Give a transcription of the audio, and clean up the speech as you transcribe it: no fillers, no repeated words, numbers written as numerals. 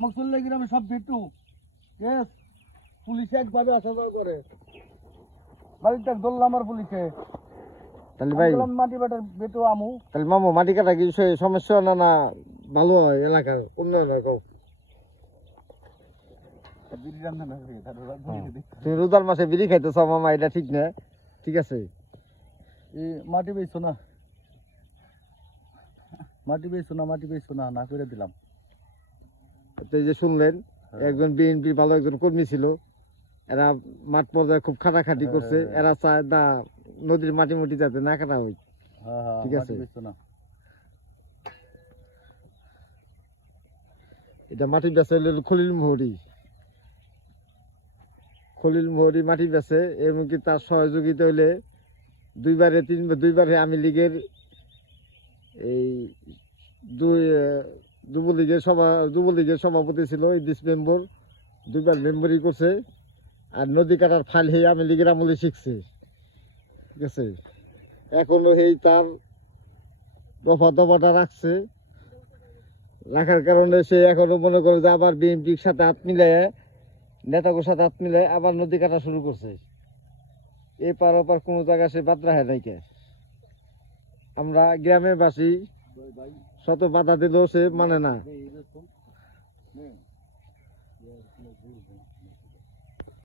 মকসুল্লাহ গ্রামে সব B2 case পুলিশে একভাবে আসা যাওয়া করে বাড়িটা ধরলাম আমার পুলিশে তাহলে ভাই মাটি বাটার বেটু আমু তাহলে মামু মাটি কাটা কি সমস্যা না না ভালো হয় এলাকার উন্নয়ন হয় কও তুমি রোজার মাসে বিড়ি খাইতেছ মামা এটা ঠিক না ঠিক আছে এই মাটি বেচছো না মাটি বেচছো না না করে দিলাম তো এই যে শুনলেন একজন বিএনপি ভালো একজন কর্মী ছিল এরা মাঠ পর্যায়ে খুব খাটাখাটি করছে এরা চায় না নদীর মাটি মুটি যাতে না কাটা হয় ঠিক আছে এটা মাটি বেচে খলিল মোহরি মাটি বেচে এমনকি তার সহযোগিতা হইলে দুইবারে আমি লীগের এই যুবলীগের সভাপতি ছিল এই 20 মেম্বর দুইবার মেম্বরই করছে আর নদী কাটার ফাইল হয়ে আমি লীগের আমলে শিখছি ঠিক আছে এখনো এই তার দফাটা রাখছে রাখার কারণে সে এখনো মনে করে যে আবার বিএনপির সাথে হাত মিলাই নেতাদের সাথে হাত মিলাই আবার নদী কাটা শুরু করছে এই পার ওপার কোনো জায়গা সে বাদ রাখে নাই কে আমরা গ্রামে বাসী শত বাধা দিলেও সে মানে না